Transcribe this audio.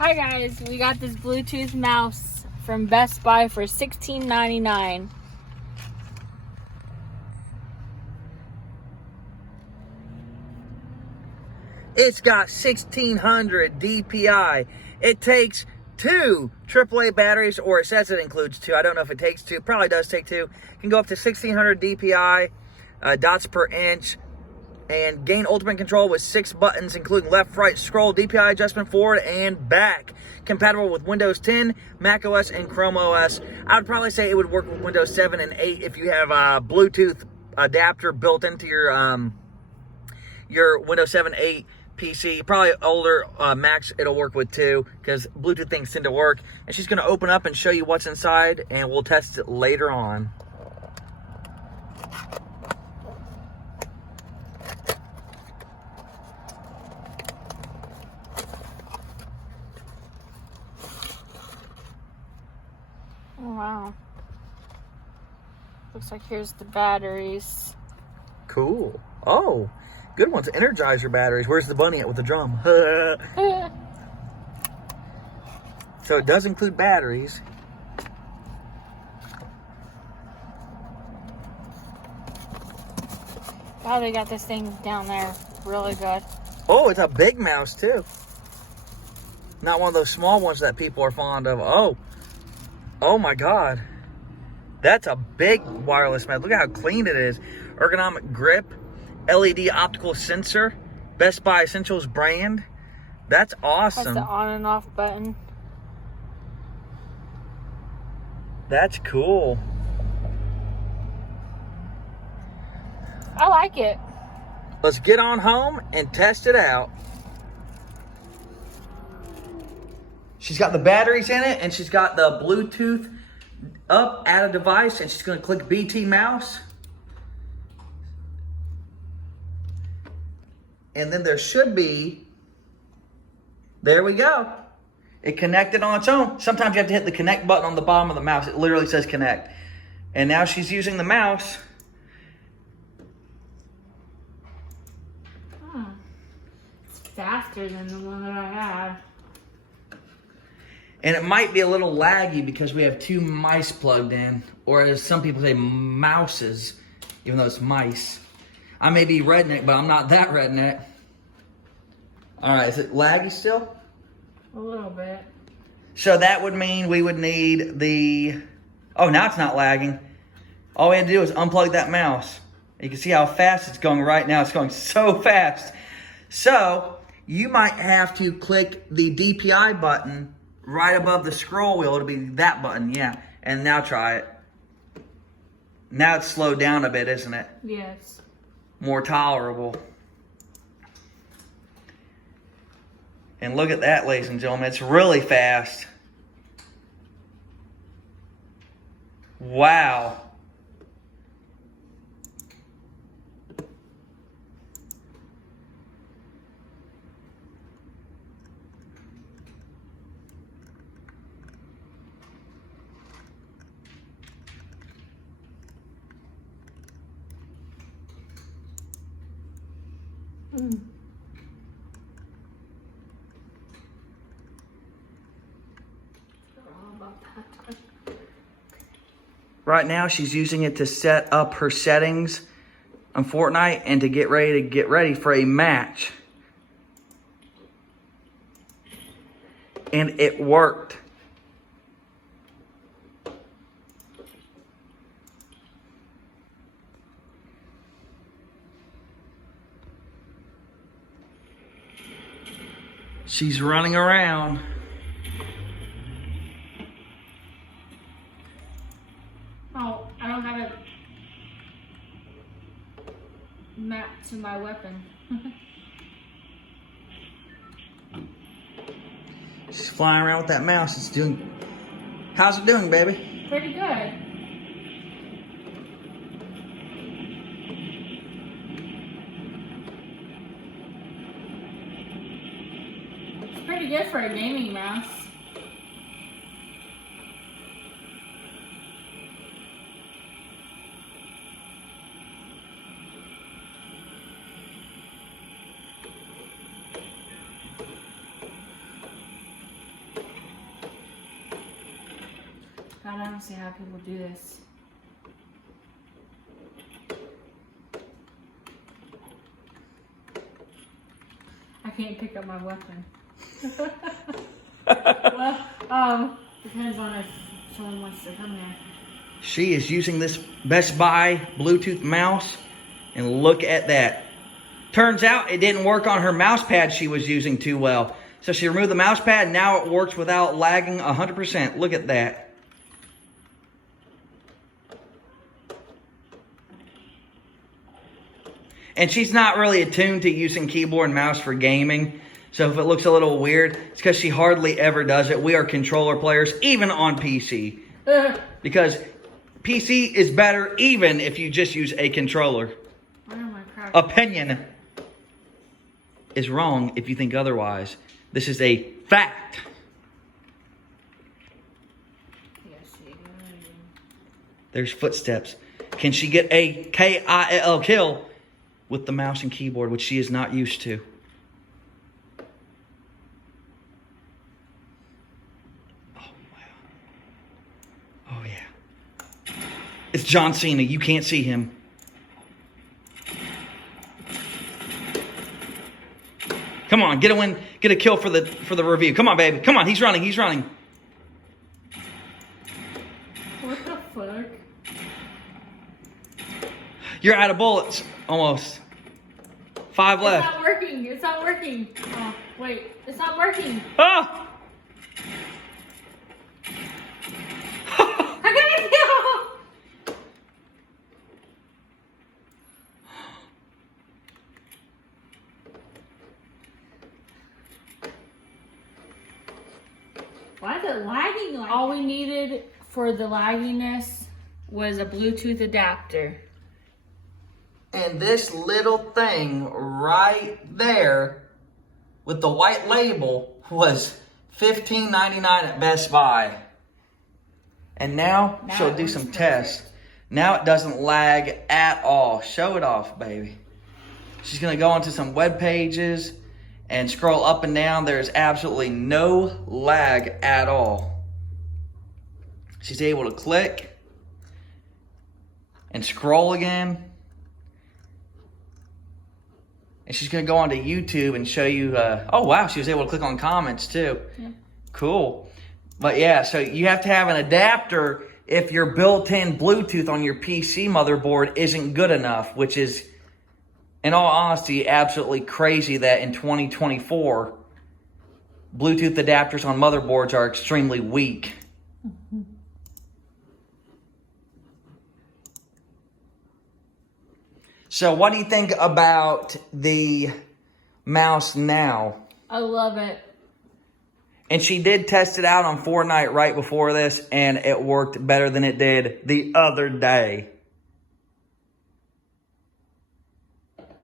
Hi guys, we got this Bluetooth mouse from Best Buy for $16.99. It's got 1600 DPI. It takes 2 AAA batteries, or it says it includes 2. I don't know if it takes 2. Probably does take 2. It can go up to 1600 DPI, dots per inch, and gain ultimate control with 6 buttons, including left, right, scroll, DPI adjustment, forward, and back. Compatible with Windows 10, Mac OS, and Chrome OS. I would probably say it would work with Windows 7 and 8 if you have a Bluetooth adapter built into your Windows 7, 8 PC. Probably older Macs it'll work with too, because Bluetooth things tend to work. And she's going to open up and show you what's inside, and we'll test it later on. Oh wow. Looks like here's the batteries. Cool. Oh, good ones. Energizer batteries. Where's the bunny at with the drum? So it does include batteries. Wow, they got this thing down there really good. Oh, it's a big mouse too. Not one of those small ones that people are fond of. Oh my God. That's a big wireless mouse. Look at how clean it is. Ergonomic grip, LED optical sensor, Best Buy Essentials brand. That's awesome. That's the on and off button. That's cool. I like it. Let's get on home and test it out. She's got the batteries in it, and she's got the Bluetooth up, add a device, and she's going to click BT mouse. And then there should be, there we go. It connected on its own. Sometimes you have to hit the connect button on the bottom of the mouse. It literally says connect. And now she's using the mouse. Oh, it's faster than the one that I have. And it might be a little laggy because we have 2 mice plugged in. Or as some people say, mouses, even though it's mice. I may be redneck, but I'm not that redneck. All right, is it laggy still? A little bit. So that would mean we would need the... Oh, now it's not lagging. All we had to do is unplug that mouse. You can see how fast it's going right now. It's going so fast. So you might have to click the DPI button right above the scroll wheel. It'll be that button, yeah. And now try it. Now it's slowed down a bit, isn't it? Yes. More tolerable. And look at that, ladies and gentlemen. It's really fast. Wow. Right now, she's using it to set up her settings on Fortnite and to get ready for a match. And it worked. She's running around. Oh, I don't have a map to my weapon. She's flying around with that mouse. It's doing... How's it doing, baby? Pretty good. It's pretty good for a gaming mouse. God, I don't see how people do this. I can't pick up my weapon. Well, depends on if someone wants to come there. She is using this Best Buy Bluetooth mouse, and look at that. Turns out it didn't work on her mouse pad she was using too well. So she removed the mouse pad, and now it works without lagging 100%. Look at that. And she's not really attuned to using keyboard and mouse for gaming. So if it looks a little weird, it's because she hardly ever does it. We are controller players, even on PC. Because PC is better even if you just use a controller. Opinion is wrong if you think otherwise. This is a fact. There's footsteps. Can she get a KIL kill with the mouse and keyboard, which she is not used to? Oh, wow. Oh, yeah. It's John Cena. You can't see him. Come on, get a win, get a kill for the review. Come on, baby. Come on, he's running, he's running. What the fuck? You're out of bullets, almost. 5 left. It's not working, it's not working. Oh, wait, it's not working. Ah! I got a kill! Why is it lagging like all we needed for the lagginess was a Bluetooth adapter. And this little thing right there with the white label was $15.99 at Best Buy. And now she'll do some tests. Now it doesn't lag at all. Show it off, baby. She's going to go onto some web pages and scroll up and down. There's absolutely no lag at all. She's able to click and scroll again. And she's going to go onto YouTube and show you, oh wow, she was able to click on comments too. Yeah. Cool. But yeah, so you have to have an adapter if your built-in Bluetooth on your PC motherboard isn't good enough, which is, in all honesty, absolutely crazy that in 2024, Bluetooth adapters on motherboards are extremely weak. Mm-hmm. So what do you think about the mouse now? I love it. And she did test it out on Fortnite right before this, and it worked better than it did the other day.